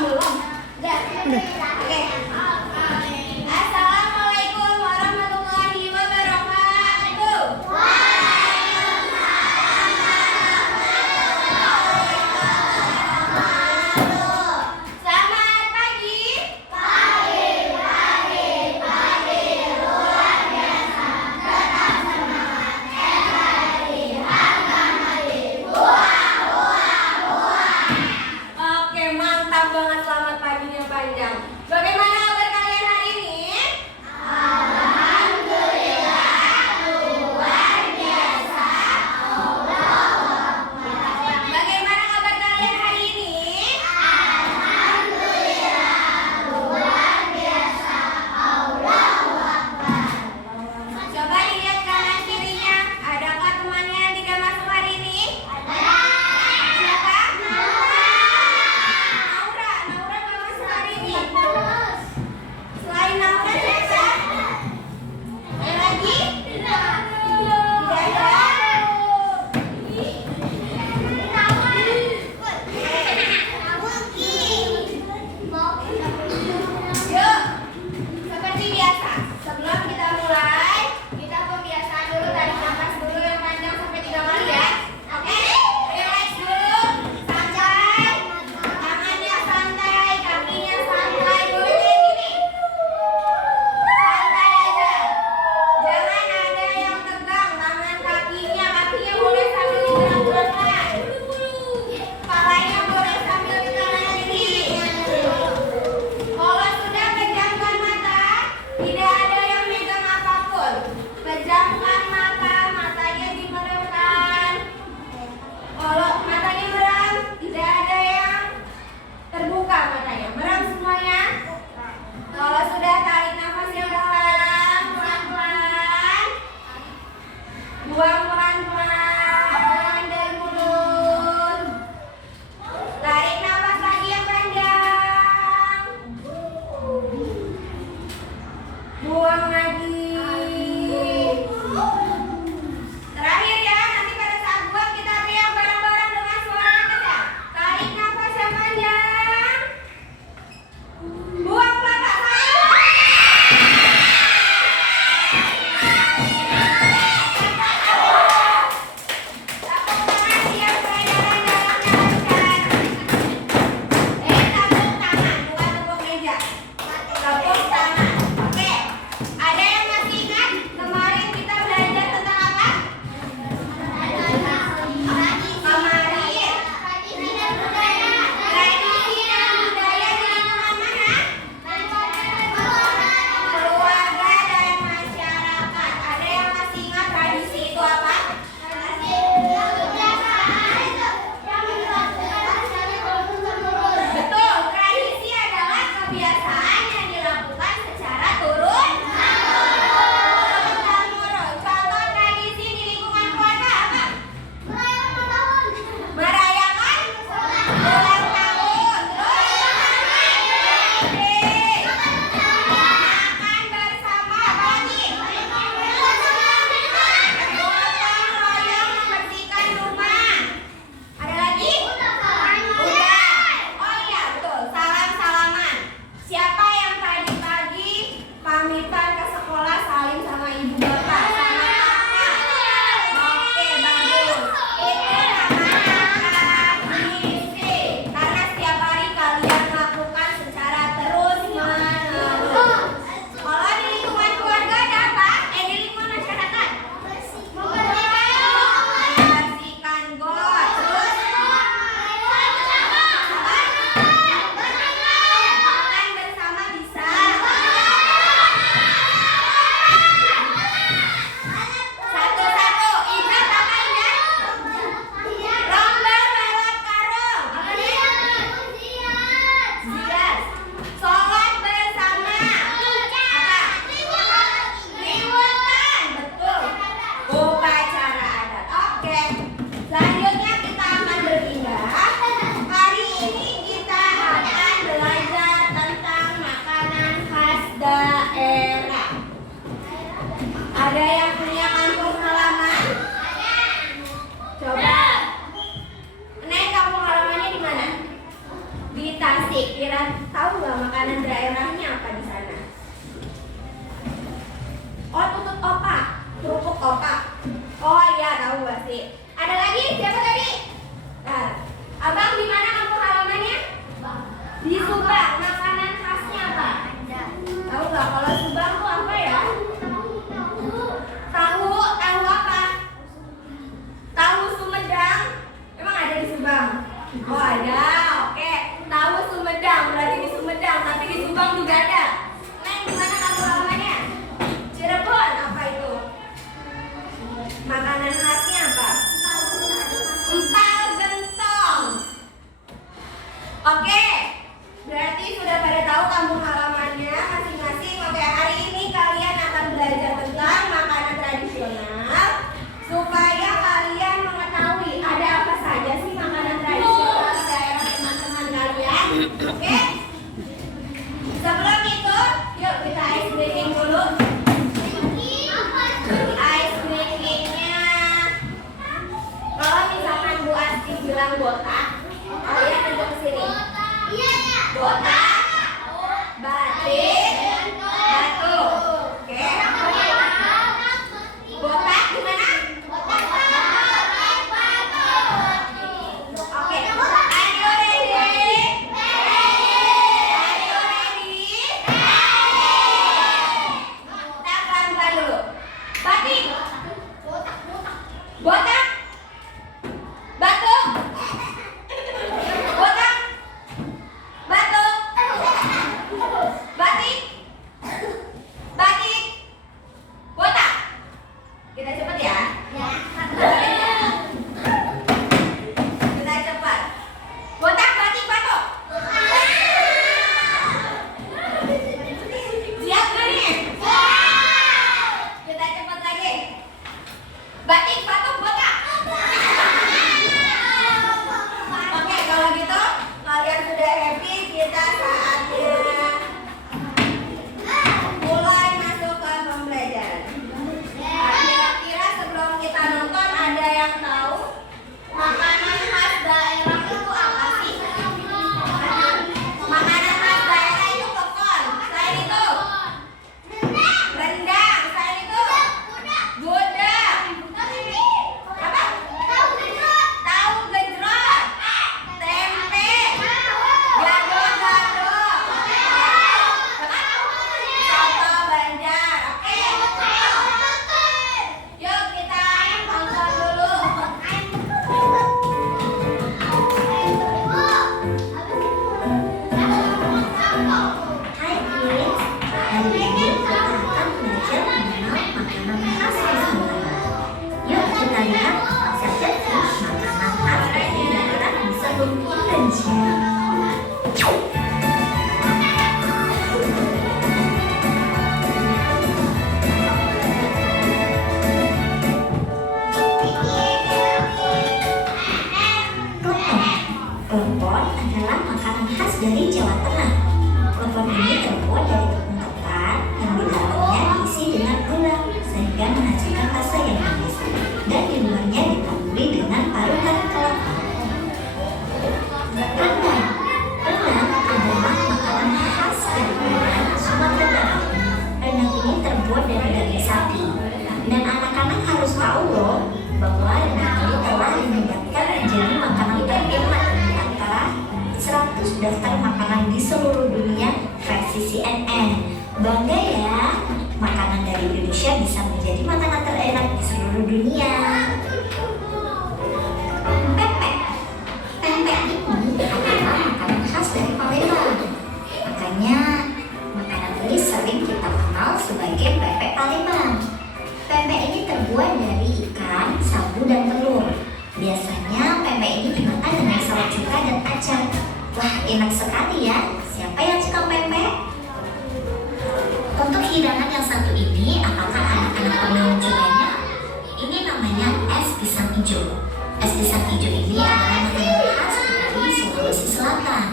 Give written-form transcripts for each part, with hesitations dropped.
belum. Udah. Oke. Assalamualaikum warahmatullahi wabarakatuh. Selamat pagi. Oke, mantap banget, selamat paginya panjang. Bagaimana kabar kalian hari ini? Bagaimana kabar kalian hari ini? Coba lihat kanan kirinya. Adakah temannya yang tidak masuk hari ini? Siapa? Naura. kira-kira tahu nggak makanan daerahnya apa di sana? Oh, tutut opak, kerupuk opak. Oh iya, tahu pasti. Ada lagi? Siapa tadi? Nah, Abang di mana kampung halamannya? Di Subang. Makanan khasnya apa? Tahu nggak? Kalau Subang tuh apa ya? Tahu apa? Tahu Sumedang. Emang ada di Subang? Oh ada, oke. Tahu Sumedang, berarti di Sumedang, tapi di Subang juga ada. Neng, di mana kampung halamannya? Cirebon, apa itu? Makanan khasnya apa? Empal gentong. Oke, berarti sudah pada tahu kampung halamannya masing-masing. Oke, hari ini kalian akan belajar tentang makanan tradisional supaya kalian mengetahui ada apa saja sih makanan tradisional di daerah teman-teman kalian. Oke, sebelum itu, yuk kita ice breaking dulu. Ice breakingnya, kalau misalkan Bu Asti bilang botak, kalian tunjuk ke sini. Botak, batik, batu. Oke. Botak gimana? Oke. Are you ready? Kita pelan-pelan dulu. Batik. Botak. Batu. Botak. Batu. Batik. Batik. Botak. Kita cepat ya. Kita cepat. Botak, batik, batu. Siap nggak nih? Kita cepat lagi. Batik, batu, botak. Oke, kalau gitu kalian sudah happy, kita saatnya mulai masuk ke pembelajaran. Kira-kira sebelum kita nonton ada yang tahu makanan khas daerah itu apa sih? Makanan khas daerah itu kekon. Selain itu rendang. Selain itu gudeg. Apa? Tahu gejrot. Tempe. Gado-gado. Soto Banjar. Oke. Yuk kita nonton dulu. Hai kids, hari ini kita akan belajar mengenal makanan khas Nusantara. Yuk kita lihat apa saja sih makanan khas dari daerah di seluruh Indonesia. Klepon adalah makanan khas dari Jawa Tengah. Klepon ini terbuat dari tepung ketan yang di dalamnya diisi dengan gula sehingga menghasilkan rasa yang manis, dan di luarnya ditaburi dengan parutan kelapa. Rendang adalah makanan khas dari Medan, Sumatera Barat. Rendang ini terbuat dari daging sapi, dan anak-anak harus tahu loh bahwa rendang ini telah dinyatakan menjadi makanan terenak di antara 100 daftar makanan di seluruh dunia versi CNN. Bangga ya, makanan dari Indonesia bisa menjadi makanan terenak di seluruh dunia. Pempek. Pempek ini adalah makanan khas dari Palembang. Makanya makanan ini sering kita kenal sebagai pempek Palembang. Pempek ini terbuat dari ikan, sagu, dan telur. Biasanya pempek ini dimakan dengan saus cuka dan acar. Wah, enak sekali ya. Siapa yang suka pempek? Untuk hidangan yang satu ini, apakah anak-anak pernah mencobanya? Ini namanya es pisang hijau. Es pisang hijau ini adalah makanan khas dari Sulawesi Selatan.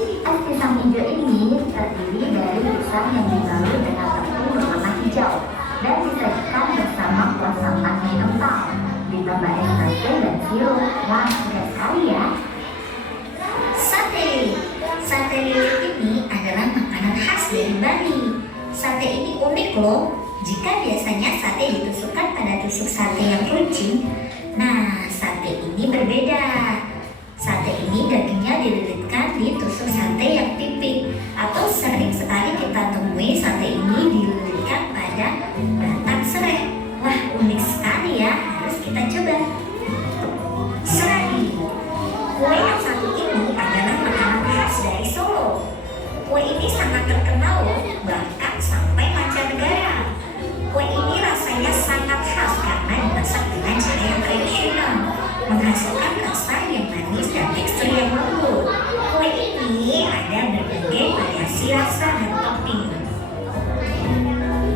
Es pisang hijau ini terdiri dari pisang yang dibalur dengan tepung berwarna hijau dan disajikan bersama kuah santan yang kental, ditambah es batu dan sirup. Wah, segar sekali ya. Sate. Sate lilit ini adalah makanan khas dari Bali. Sate ini unik loh. Jika biasanya sate ditusukkan pada tusuk sate yang runcing, nah sate ini berbeda. Sate ini dagingnya dililitkan di tusuk sate yang tipik, atau sering sekali kita temui sate ini dililitkan pada batang serai. Wah, unik sekali ya, harus kita coba. Serai. Kue yang satu ini adalah makanan khas dari Solo. Kue ini sangat terkenal loh, bahkan sampai mancanegara. Kue ini rasanya sangat khas karena dimasak dengan cara yang tradisional, menghasilkan rasa yang manis dan tekstur yang lembut. Kue ini ada berbagai variasi rasa dan topping.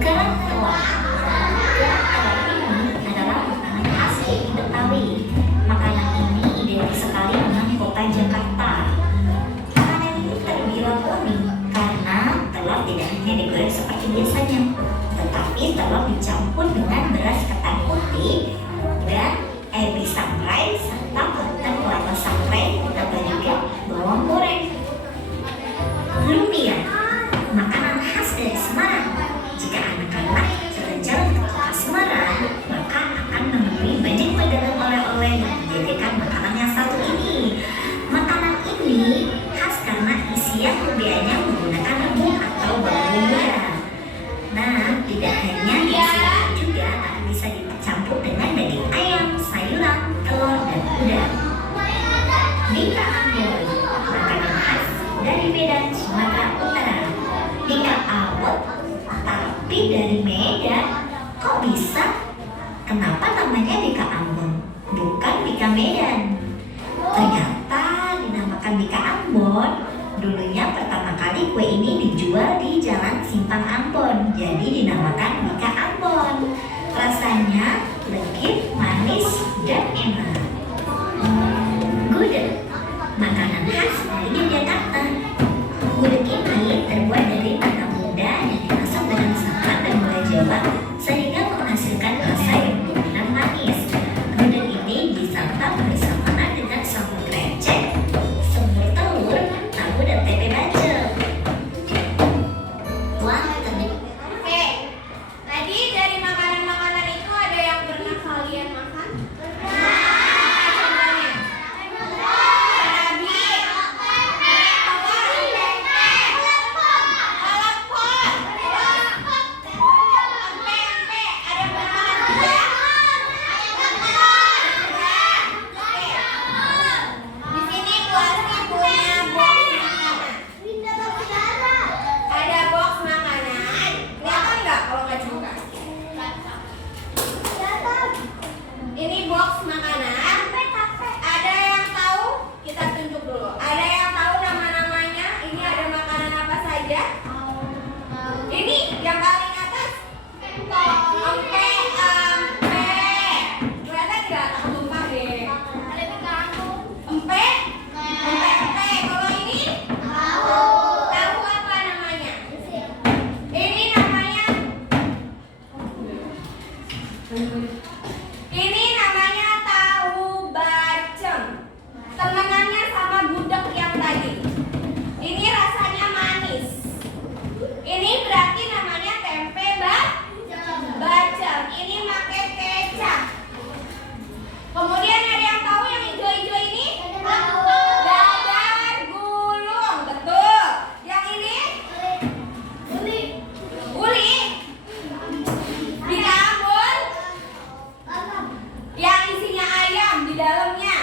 Kerak telur. Kerak telur ini adalah makanan khas dari Betawi. Makanan ini identik sekali dengan kota Jakarta. Makanan ini terbilang unik karena telur tidak hanya digoreng seperti biasanya, tetapi telur dicampur dengan beras ketan putih dan ebi sangrai serta ketan kelapa sangrai ditambah juga bawang goreng. Lumpia, makanan khas dari Semarang. Jika anak-anak jalan-jalan ke kota Semarang, maka akan menemui banyak pedagang oleh-oleh yang menjadikan makanan yang satu ini. Makanan ini khas karena isian lumpianya menggunakan rebung atau bumbu. Nah, tidak hanya isian juga, tapi bisa dicampur dengan daging ayam, sayuran, telur, dan udang. Bika Ambon, makanan khas dari Medan, Sumatera Utara. Bika Ambon, tapi dari Medan. Kok bisa? Kenapa namanya Bika Ambon, bukan Bika Medan? Ternyata dinamakan Bika Ambon. Dulunya pertama kali kue ini dijual di Jalan Simpang Ambon, jadi dinamakan Bika Ambon. Rasanya legit, manis, dan enak. Gudeg, makanan khas dari Yogyakarta. Gudeg ini terbuat dari nangka muda yang dimasak dengan santan dan gula Jawa sehingga menghasilkan rasa yang dominan manis. Gudeg ini disantap bersamaan dengan sambal krecek, semur telur, tahu dan tempe bacem. Wah, Oke, tadi dari makanan-makanan itu ada yang pernah kalian makan? Contohnya? Sarabi, tempe, ada pernah makan juga? Di sini kelasnya punya box makanan. Ada box makanan. Kelihatan nggak kalau nggak coba? Ini box makanan. Ada yang tahu? Kita tunjuk dulu. Ada yang tahu nama-namanya? Ini ada makanan apa saja? Ini yang paling atas. Empe. Kelihatan nggak? Takut tumpah deh. Empe. Kalau ini? Tahu apa namanya? Ini namanya tahu bacem. Temenannya sama gudeg yang tadi. Ini rasanya manis. Ini berarti namanya tempe bacem. Ini pakai kecap. Kemudian ada yang tahu yang hijau-hijau ini? Dadar gulung. Betul. Yang ini? Uli. Bika Ambon. Yang isinya ayam di dalamnya.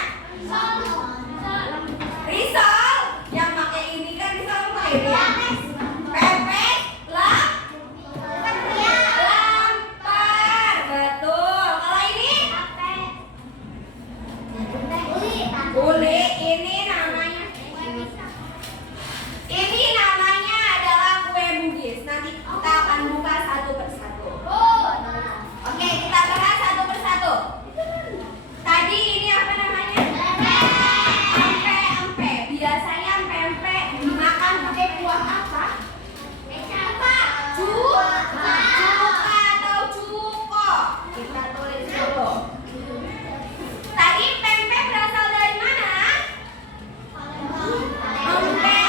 Risol. Yang pakai ini kan risol pakai ini. Pepes. Lampar. Betul. Kalau ini? Uli. Ini namanya adalah kue Bugis. Nanti kita akan buka satu persatu. Oke, kita bahas satu persatu. Tadi ini apa namanya? Empe. Biasanya empe dimakan pakai kuah apa? Cuka atau cuko. Kita tulis dulu. Tadi pempek berasal dari mana? Empe.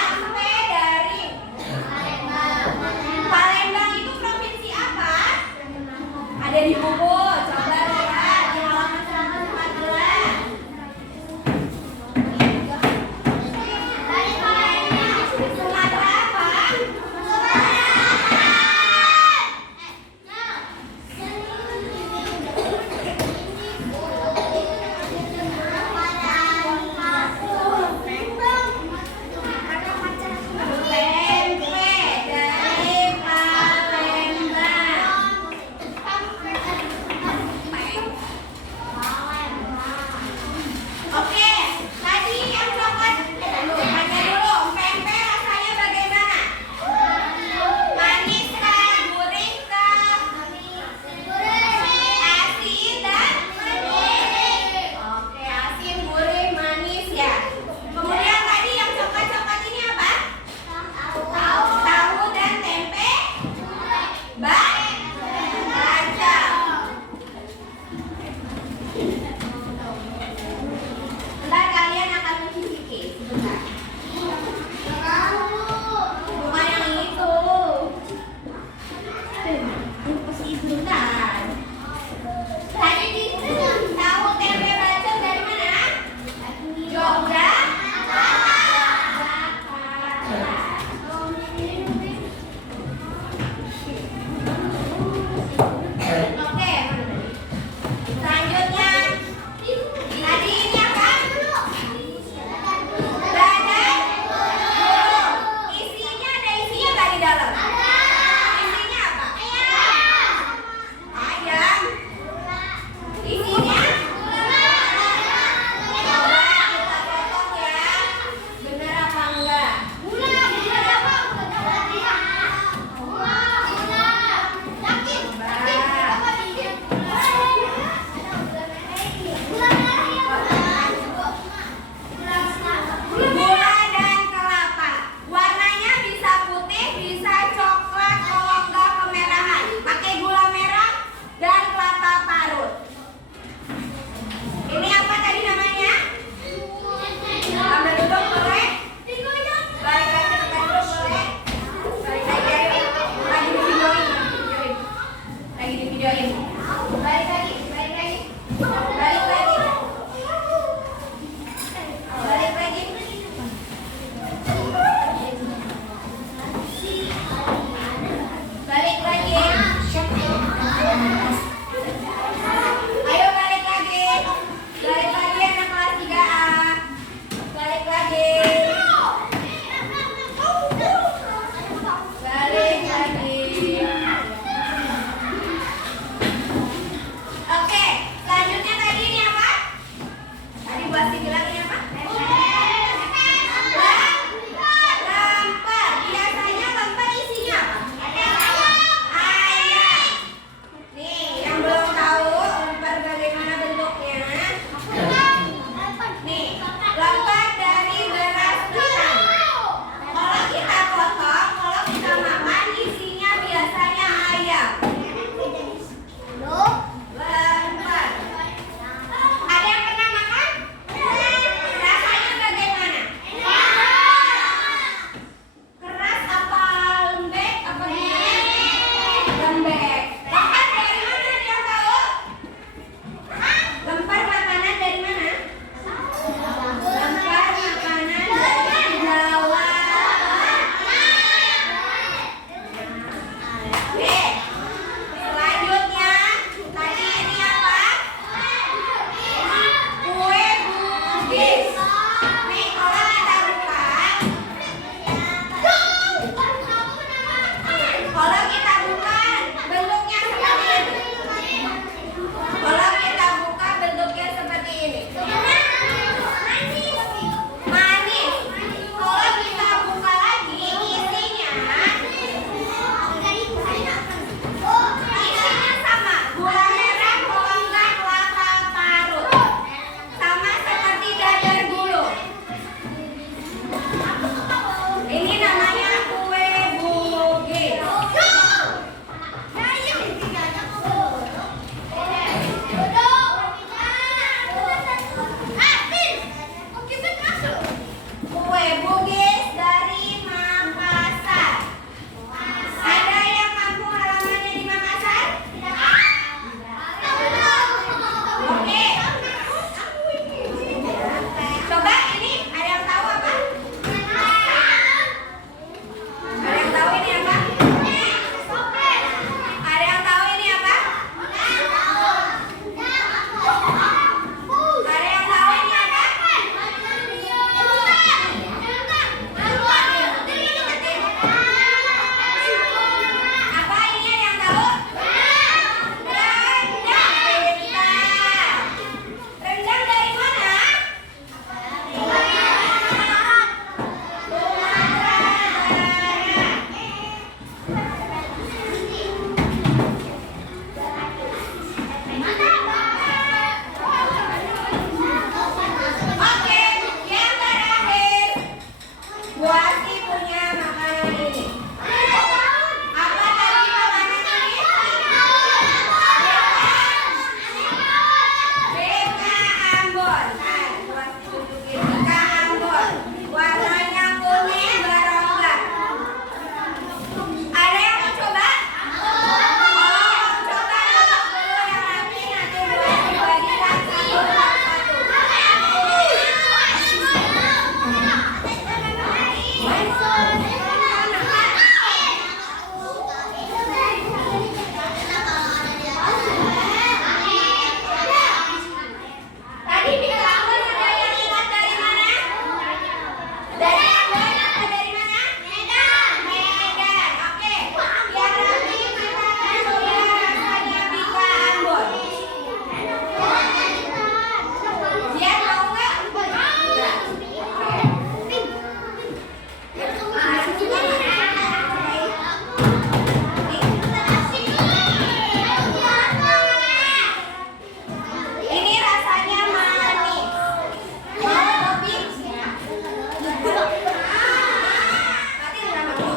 Tadi Mika Ambon ada yang ingat dari mana? Dari Ambon atau dari mana? Medan. Medan. Oke. Biar nanti kita coba rasanya Mika Ambon. Dia mau nggak? Enggak. Ini rasanya manis. Mau kopi? Mati nggak mau?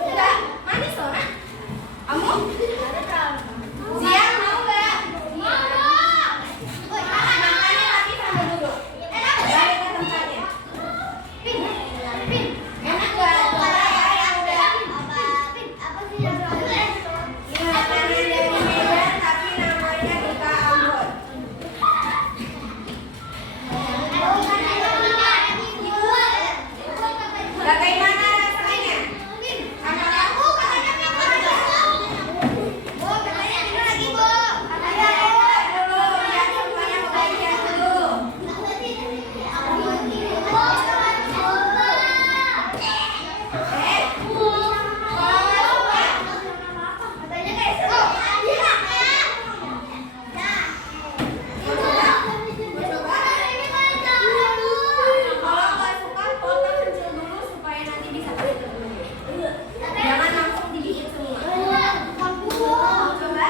Enggak, manis loh, Nak. Kamu? Zian mau nggak? Makannya tapi sambil duduk. Balik ke tempatnya. Enak nggak? Coba ya yang udah. Ini makanan dari Medan tapi namanya Mika Ambon. Bagaimana rasanya? Sama aku katanya Mika aja. Dulu, biar semuanya kebagian dulu. Kalau nggak suka, potong kecil dulu supaya nanti bisa kasih ke temennya. Jangan langsung dibikin semua. Coba.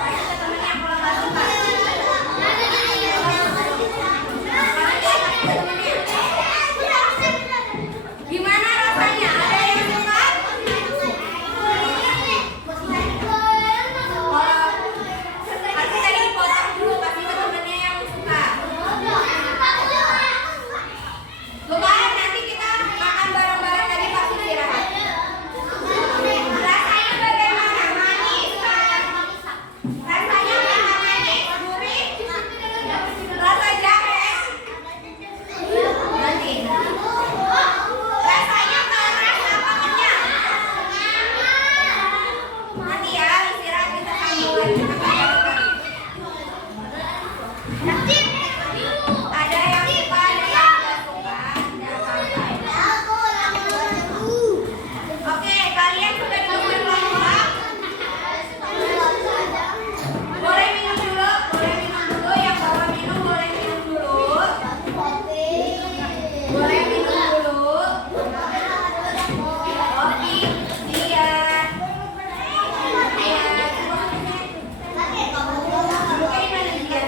Kasih ke temennya kalau nggak suka. Gimana rasanya? Ada yang suka? Kasih tadi potong dulu, kasih ke temennya yang suka. Bukan, nanti kita makan bareng-bareng tadi pas istirahat. Rasanya bagaimana? Manis? Rasanya mana manis? Gurih? Rasa jahe? Nanti. Rasanya keras apa kenyal? Nanti ya, istirahat kita sambung lagi makan bareng-bareng. Ada yang suka, ada yang nggak suka, nggak apa-apa. Oke, kalian sudah duduk kelompok. Boleh minum dulu, boleh minum dulu. Yang bawa minum boleh minum dulu. Boleh minum dulu. Oke, Zian. Zian. Duduknya di mana, Zian?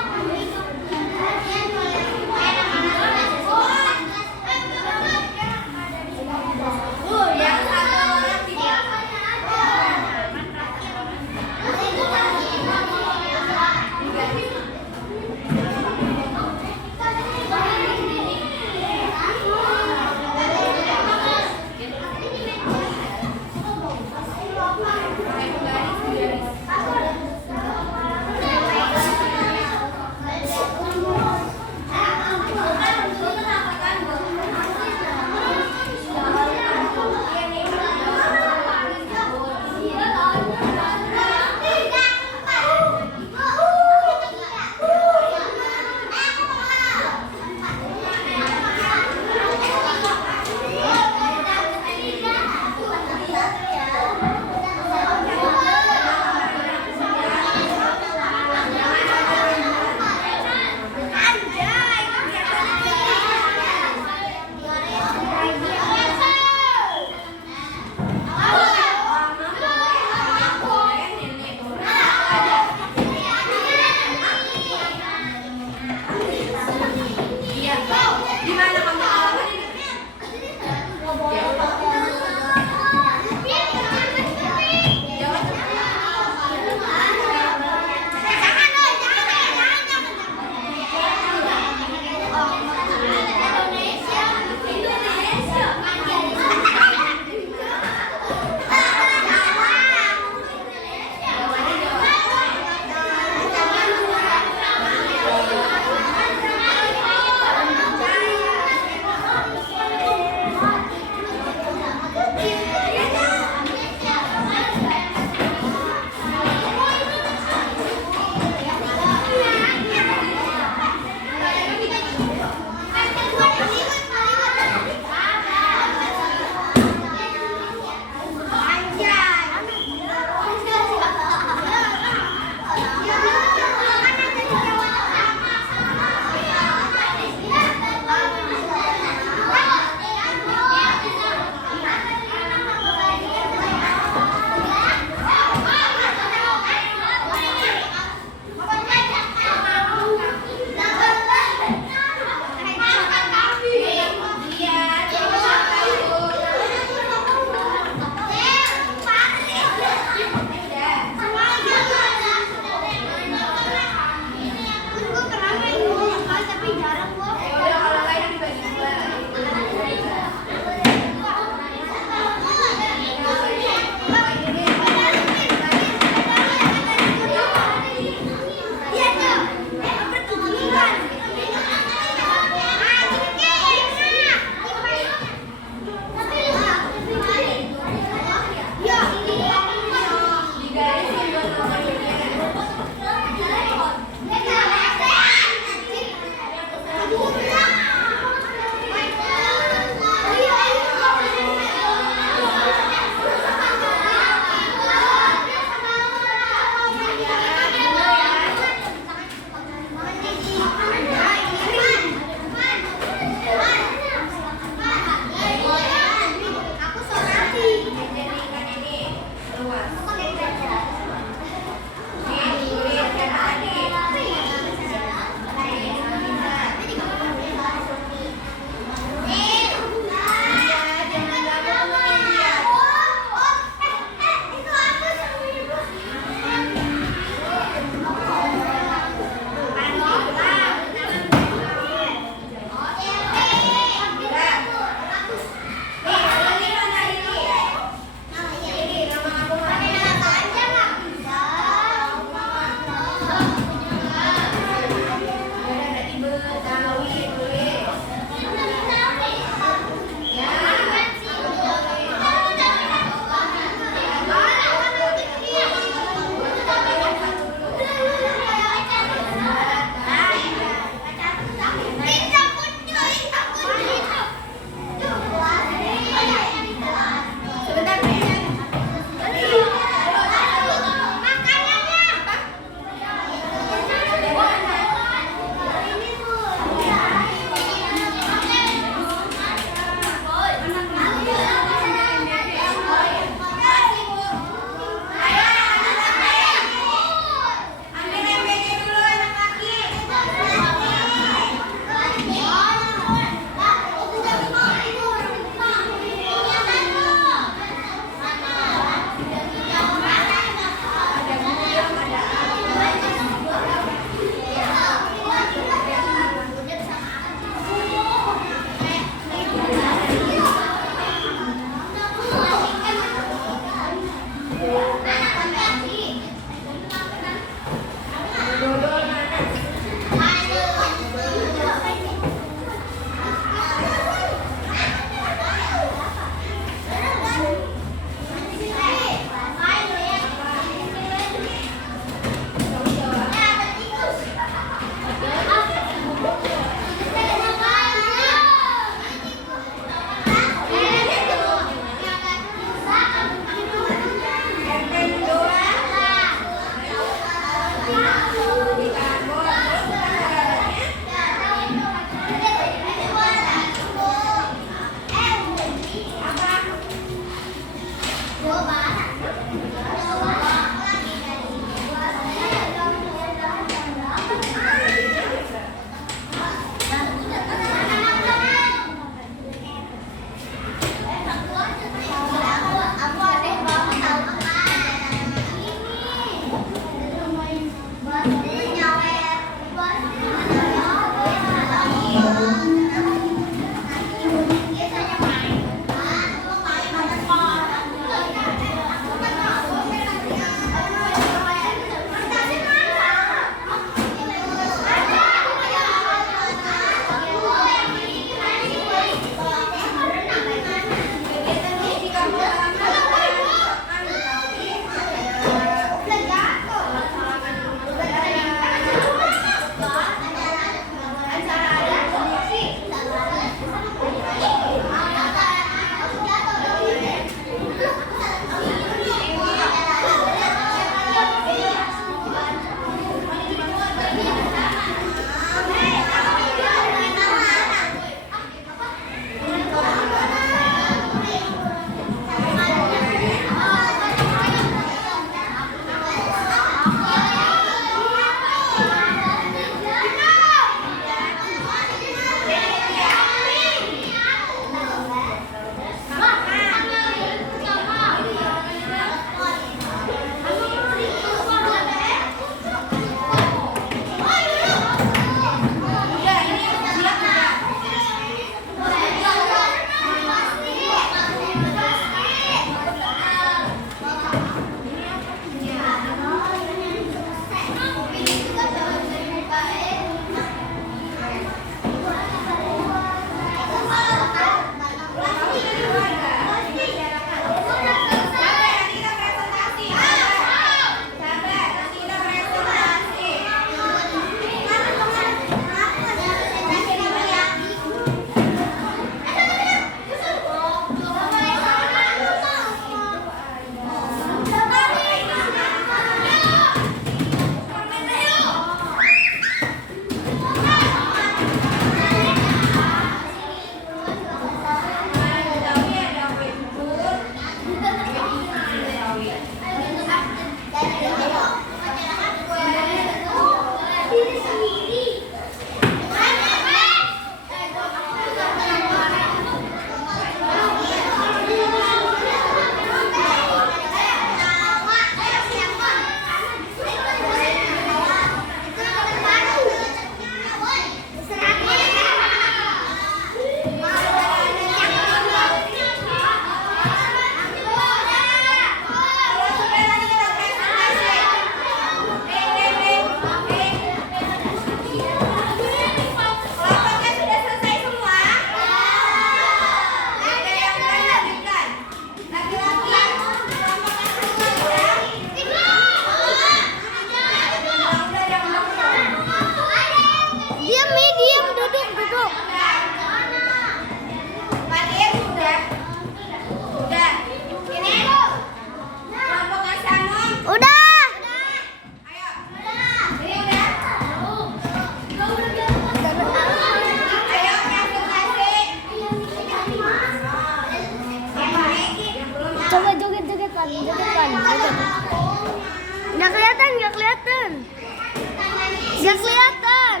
Gak kelihatan.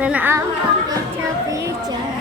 Rena Amar Capica.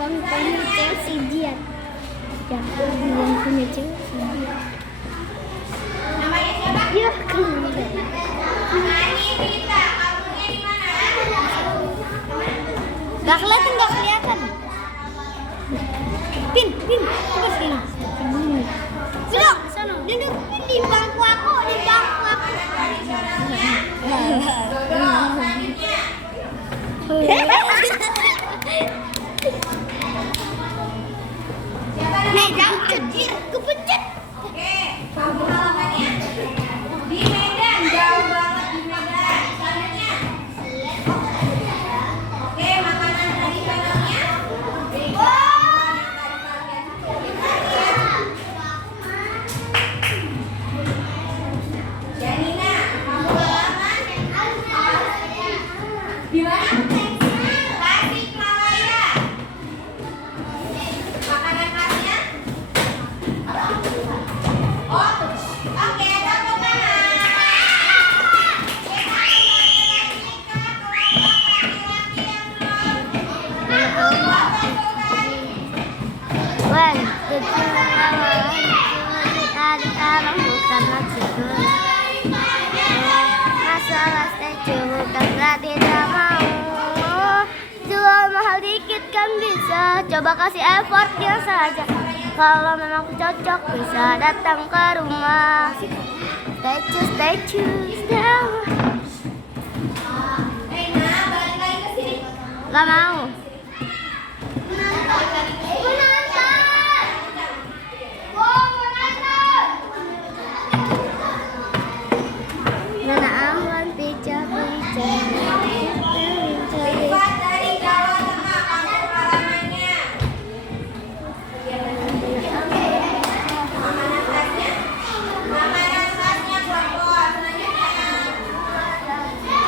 bangkunya Chelsea dia. Ya, bangkunya Chelsea dia. Namanya siapa? Ya, kan. Nani Dita, kamunya di mana? Gak kelihatan, gak kelihatan. Pin, coba sini. Duduk, duduk di bangku aku, di bangku aku. Tradisionalnya. Dodol, selanjutnya. Kepencet. Oke, kampung halamannya di Medan, jauh banget di Medan. Selanjutnya, oke, makanan tradisionalnya. Janina, kampung halaman di mana? Tasikmalaya. Makanan khasnya? Oh, oke, tepuk tangan. Kita kembali lagi ke kelompok laki-laki yang belum. One, two, kita bukan maksudku. Masalah statue bukan berarti tak mau. Jual mahal dikit kan bisa. Coba kasih effortnya saja. Kalau memang cocok bisa datang ke rumah. Statue. Rena, balik lagi ke sini. Gak mau. Nana awan picah. Sifat dari Jawa Tengah, kampung halamannya. Makanan khasnya? Makanan khasnya kelompok. Selanjutnya.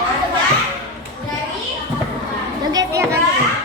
Apa? Dari? Joget ya kan?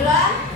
Duluan.